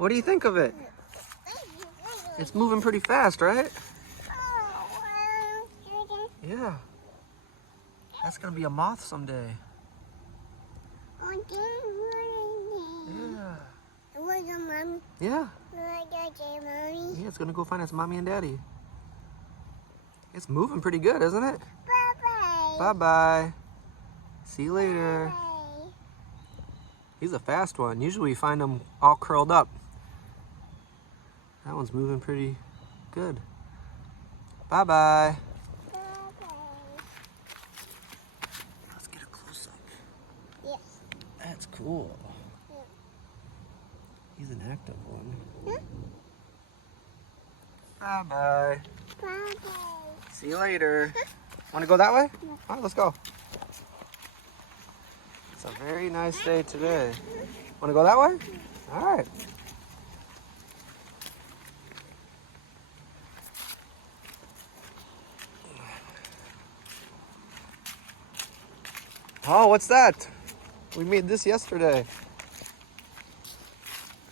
What do you think of it? It's moving pretty fast, right? Yeah. That's gonna be a moth someday. Yeah. Yeah. Yeah, it's gonna go find its mommy and daddy. It's moving pretty good, isn't it? Bye-bye. Bye-bye. See you later. Bye. He's a fast one. Usually we find them all curled up. That one's moving pretty good. Bye-bye. Let's get a close-up. Yes. That's cool. Yeah. He's an active one. Huh? Bye-bye. Bye-bye. See you later. Want to go that way? Yeah. All right, let's go. It's a very nice day today. Want to go that way? All right. Oh, what's that? We made this yesterday.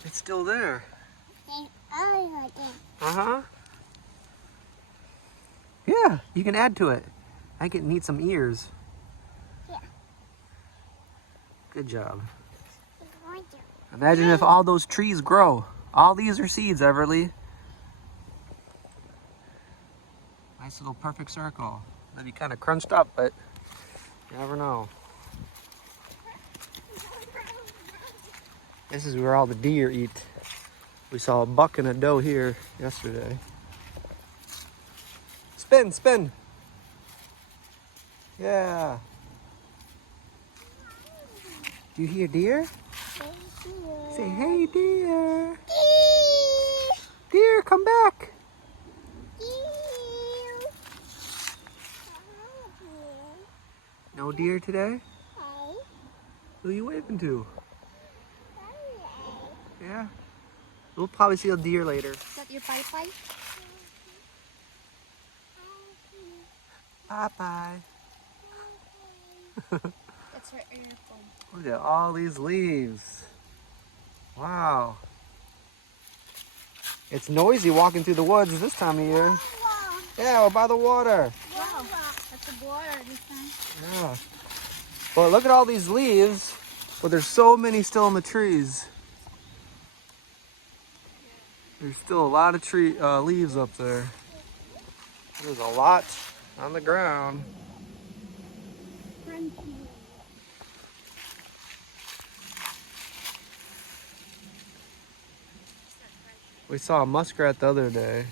It's still there. Uh-huh. Yeah, you can add to it. I think it needs some ears. Yeah. Good job. Imagine if all those trees grow. All these are seeds, Everly. Nice little perfect circle. That'd be kind of crunched up, but you never know. This is where all the deer eat. We saw a buck and a doe here yesterday. Spin, spin. Yeah. Do you hear deer? Say, hey, deer. Deer, come back. No deer today? Who are you waving to? Yeah. We'll probably see a deer later. Is that your bye-bye? Bye-bye. That's her earphone. Look at all these leaves. Wow. It's noisy walking through the woods this time of year. Yeah, we're by the water. Wow, that's the water this time. Yeah. But look at all these leaves, but there's so many still in the trees. There's still a lot of leaves up there. There's a lot on the ground. We saw a muskrat the other day.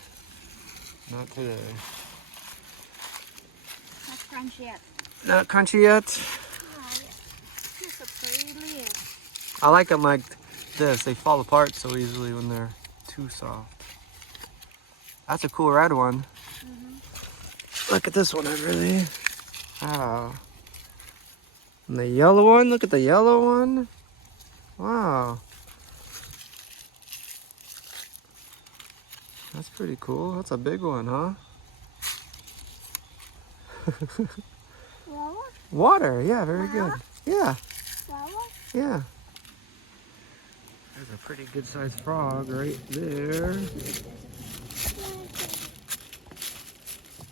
Not today. Not crunchy yet. Not crunchy yet? Oh, yeah. It's a pretty leaf. I like them like this. They fall apart so easily when they're too soft. That's a cool red one. Look at this one, really. Wow. And the yellow one, look at the yellow one. Wow. That's pretty cool. That's a big one, huh? Water, yeah, very good. Yeah. Yeah. There's a pretty good sized frog right there.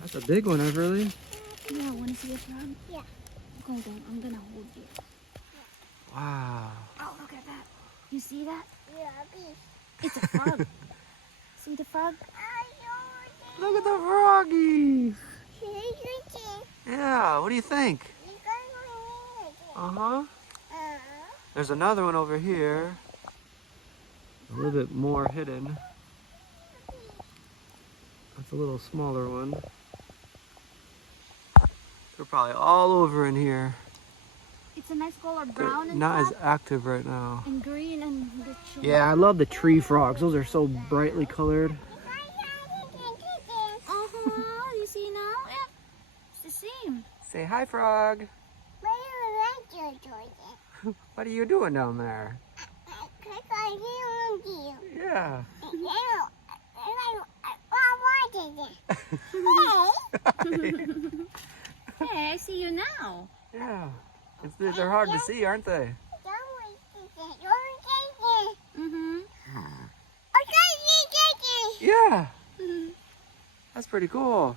That's a big one, Everly. Yeah, want to see a frog? Yeah. Go on, I'm gonna hold you. Wow. Oh, look at that. You see that? Yeah, it's a frog. See the frog? Look at the froggy. Yeah, what do you think? Uh-huh. There's another one over here. A little bit more hidden. That's a little smaller one. They're probably all over in here. It's a nice color, brown and not top, as active right now. and green and the chin. Yeah, I love the tree frogs. Those are so brightly colored. Uh-huh, you see now? Yeah, it's the same. Say hi, frog. What are you doing down there? Yeah. Hey, I see you now. Yeah. They're hard to see, aren't they? Mm-hmm. That's pretty cool.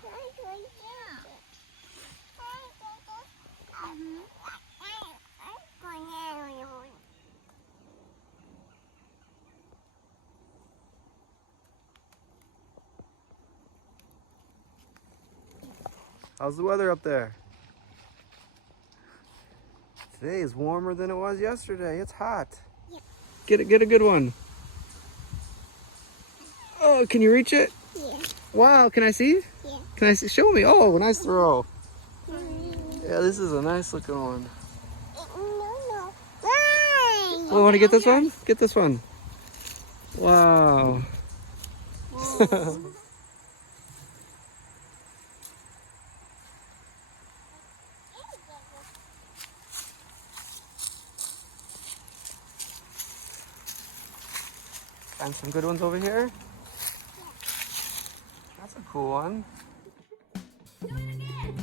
How's the weather up there? Today is warmer than it was yesterday. It's hot. Yeah. Get a good one. Oh, can you reach it? Yeah. Wow, can I see? Yeah. Can I see? Show me. Oh, nice throw. Yeah, this is a nice looking one. No. Oh, want to get this one? Get this one. Wow. Find some good ones over here. That's a cool one. Do it again.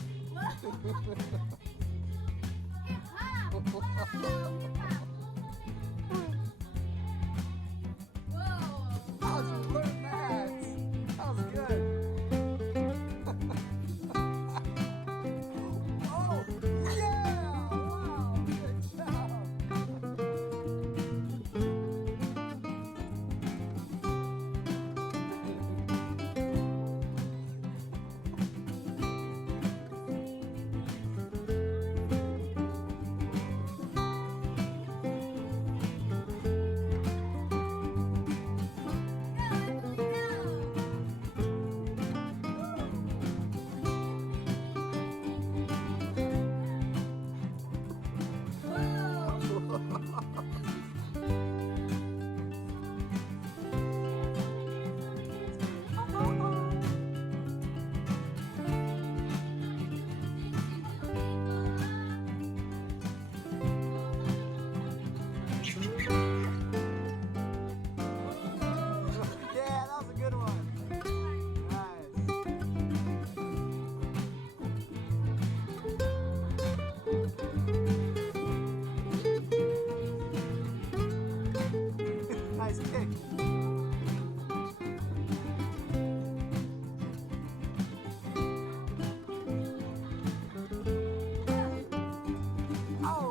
How'd you learn that? That was good. Oh, yeah! Wow, good job. Yeah, that was a good one. Nice. Nice kick. Oh.